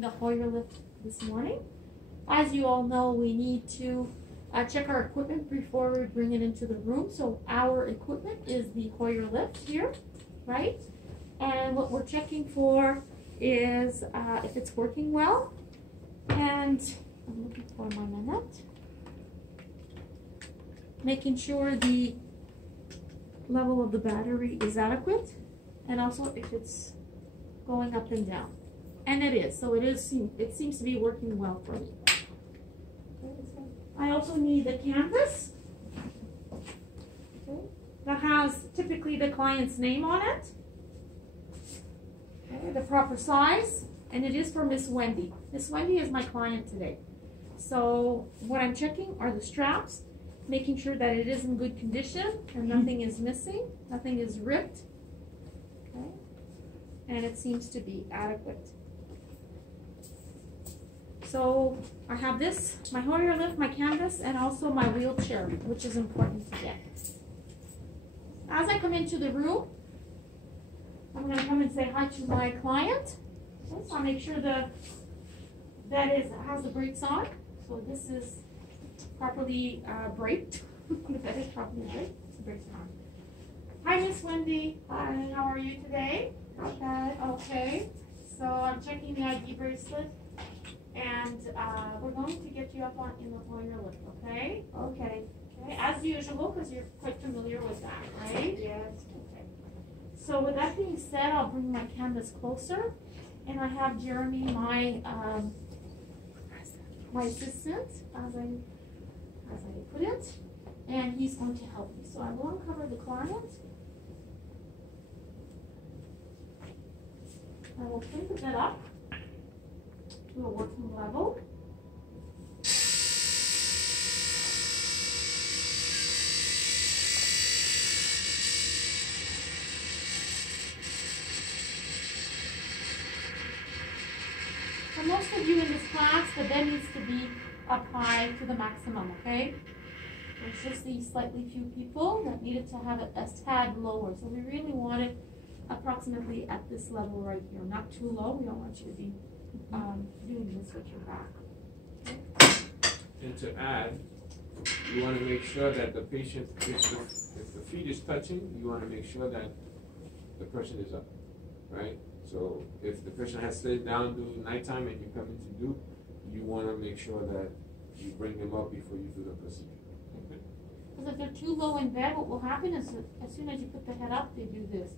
The Hoyer lift this morning. As you all know, we need to check our equipment before we bring it into the room. So our equipment is the Hoyer lift here, right? And what we're checking for is if it's working well. And I'm looking for my minute. Making sure the level of the battery is adequate, and also if it's going up and down. And it is, so it seems to be working well for me. I also need the canvas that has typically the client's name on it, the proper size, and it is for Miss Wendy. Miss Wendy is my client today. So what I'm checking are the straps, making sure that it is in good condition and nothing is missing, nothing is ripped, okay, and it seems to be adequate. So I have this, my Hoyer lift, my canvas, and also my wheelchair, which is important to get. As I come into the room, I'm going to come and say hi to my client. Okay, so I'll make sure the bed has the brakes on. So this is properly braked. The bed is properly braked. The brakes are on. Hi, Miss Wendy. Hi, how are you today? Not bad. Okay. So I'm checking the ID bracelet. And we're going to get you up in the Hoyer lift, okay? Okay. Okay, as usual, because you're quite familiar with that, right? Yes. Okay. So with that being said, I'll bring my canvas closer, and I have Jeremy, my assistant, as I put it, and he's going to help me. So I will uncover the client. I will bring the bed up to a working level. For most of you in this class, the bed needs to be up high to the maximum, okay? There's just these slightly few people that needed to have it a tad lower. So we really want it approximately at this level right here. Not too low. We don't want you to be doing this with your back. Okay. And to add, you want to make sure that the patient, if the feet is touching, you want to make sure that the person is up, right? So if the person has stayed down during nighttime and you come in to do, you want to make sure that you bring them up before you do the procedure. Okay? Because if they're too low in bed, what will happen is that as soon as you put the head up, they do this.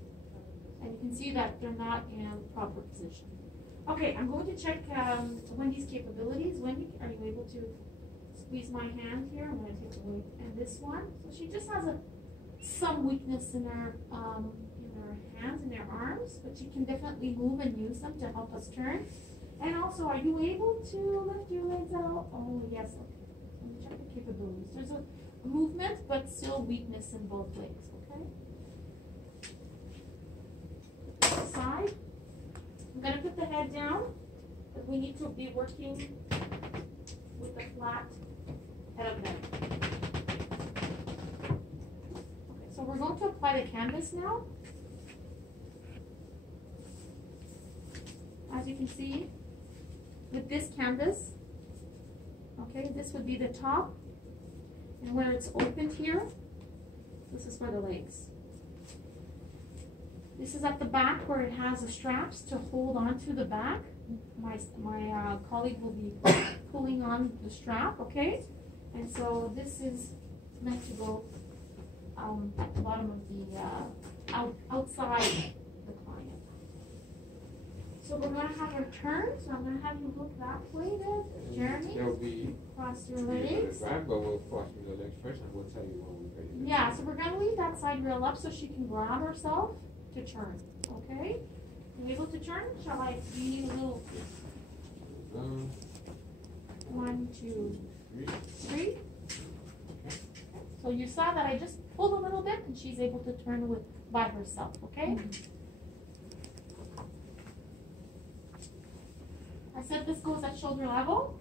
And you can see that they're not in a proper position. Okay, I'm going to check Wendy's capabilities. Wendy, are you able to squeeze my hand here? I'm going to take away and this one. So she just has some weakness in her hands and her arms, but she can definitely move and use them to help us turn. And also, are you able to lift your legs out? Oh yes. Okay. So let me check the capabilities. There's a movement, but still weakness in both legs. Okay. Side. I'm going to put the head down, but we need to be working with the flat head of neck. Okay, so we're going to apply the canvas now. As you can see, with this canvas, okay, this would be the top, and where it's opened here, this is for the legs. This is at the back where it has the straps to hold onto the back. My colleague will be pulling on the strap, okay? And so this is meant to go at the bottom of the outside the client. So we're going to have her turn. So I'm going to have you look that way then, Jeremy. There'll be cross your legs. But we'll cross your legs first, and we'll tell you when we're ready. Yeah, so we're going to leave that side rail up so she can grab herself to turn, okay? Are you able to turn? Shall I? Do you need a little? 1, 2, 3. So you saw that I just pulled a little bit, and she's able to turn by herself, okay? I said this goes at shoulder level.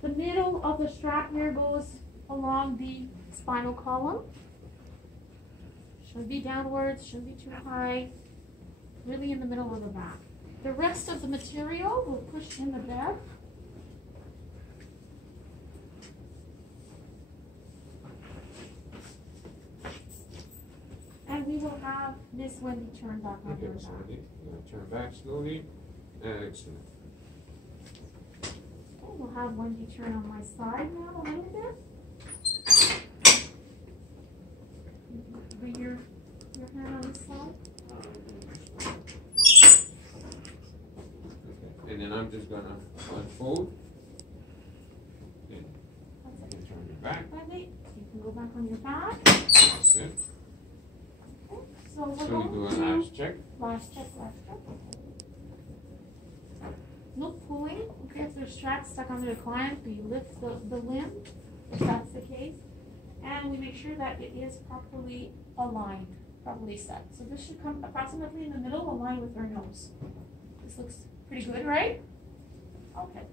The middle of the strap here goes along the spinal column. Shouldn't be downwards, shouldn't be too high. Really in the middle of the back. The rest of the material we'll push in the bed. And we will have Miss Wendy turn back on her Okay, so back. Wendy, you're gonna turn back slowly. Excellent. Okay, we'll have Wendy turn on my side now a little bit. Bring your hand on this side. Okay, and then I'm just gonna unfold. Then That's you it. can turn your back. Wendy, you can go back on your back. That's it. Okay, so we're So we going do a to last check. last check. No pulling. Okay, if there's straps stuck onto the client, we lift the limb, if that's the case. And we make sure that it is properly aligned, properly set. So this should come approximately in the middle, aligned with our nose. This looks pretty good, right? Okay.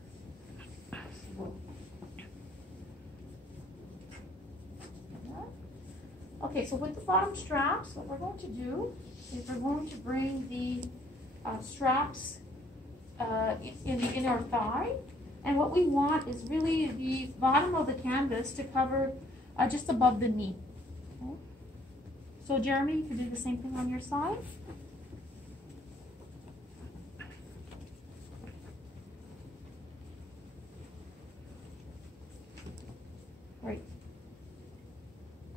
Okay, so with the bottom straps, what we're going to do is we're going to bring the straps in the inner thigh. And what we want is really the bottom of the canvas to cover just above the knee. Okay. So Jeremy, you can do the same thing on your side. Right.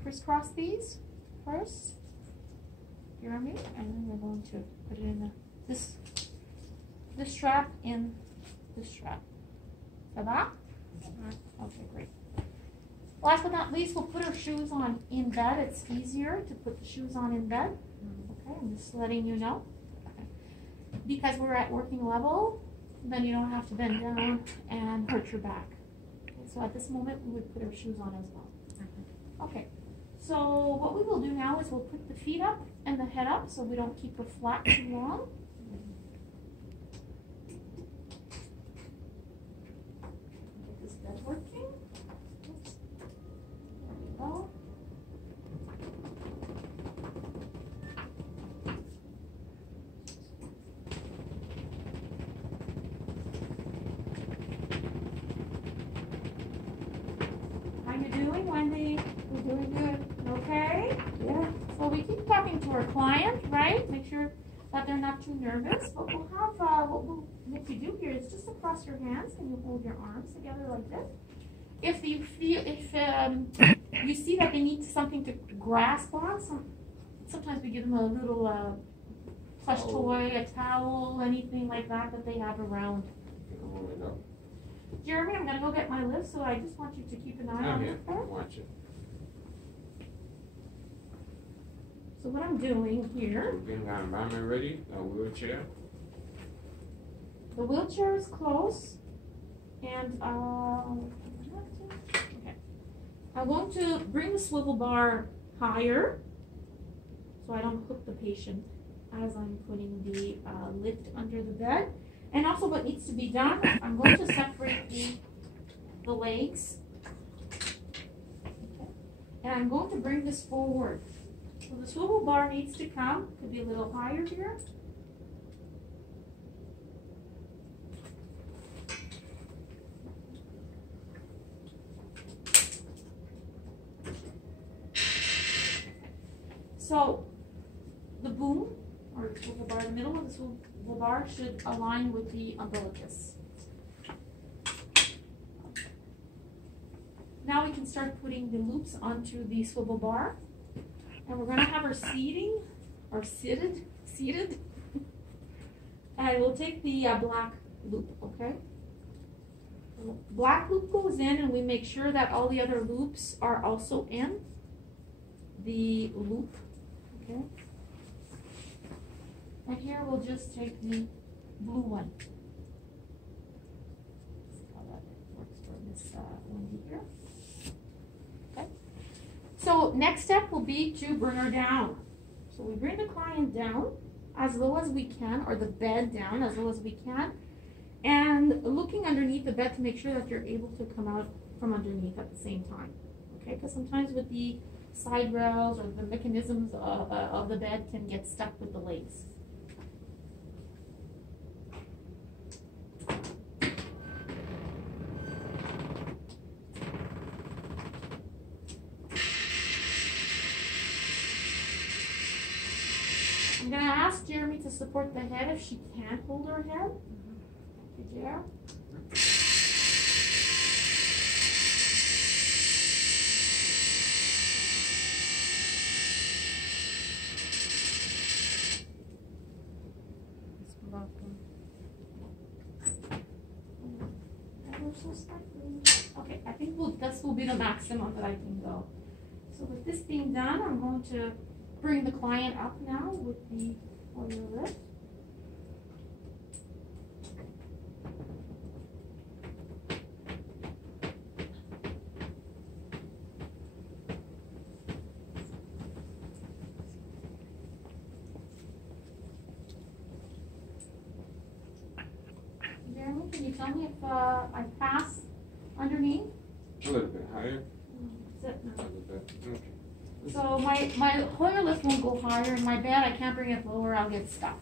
Crisscross these first, Jeremy, and then we're going to put it in this strap in this strap. Ça va? Okay, great. Last but not least, we'll put our shoes on in bed. It's easier to put the shoes on in bed. Okay, I'm just letting you know. Okay. Because we're at working level, then you don't have to bend down and hurt your back. Okay, so at this moment, we would put our shoes on as well. Okay, so what we will do now is we'll put the feet up and the head up so we don't keep her flat too long. Get this bed working. There we go. How you doing, Wendy? We're doing good. Okay? Yeah. So we keep talking to our client, right? Make sure that they're not too nervous. But we'll have what we'll make you do here is just across your hands and you hold your arms together like this. If you feel, if you see that they need something to grasp on, sometimes we give them a little plush toy, a towel, anything like that that they have around. Hold it up. Jeremy, I'm gonna go get my lift, so I just want you to keep an eye I'm on here. it there. Watch it. So what I'm doing here, We're getting our environment ready. A wheelchair. the wheelchair is close, and okay. I'm going to bring the swivel bar higher, so I don't hook the patient as I'm putting the lift under the bed. And also what needs to be done, I'm going to separate the legs. Okay. And I'm going to bring this forward. So the swivel bar needs to come, could be a little higher here. So the boom, or swivel bar in the middle of the swivel bar should align with the umbilicus. Now we can start putting the loops onto the swivel bar. And we're going to have her seated. And we'll take the black loop, okay? Black loop goes in and we make sure that all the other loops are also in the loop, okay? And here we'll just take the blue one. See how that works for Miss Wendy here. Okay. So next step will be to bring her down. So we bring the client down as low as we can, or the bed down as low as we can, and looking underneath the bed to make sure that you're able to come out from underneath at the same time. Okay, because sometimes with the side rails or the mechanisms of the bed can get stuck with the legs. I'm gonna ask Jeremy to support the head if she can't hold her head. Thank you, Jer. Okay, I think this will be the maximum that I can go. So with this being done, I'm going to bring the client up now with the Hoyer lift. Jeremy, can you tell me if I pass underneath? A little bit higher. That's it A now. little bit. Okay. So my Hoyer lift won't go higher, and my bed I can't bring it lower, I'll get stuck.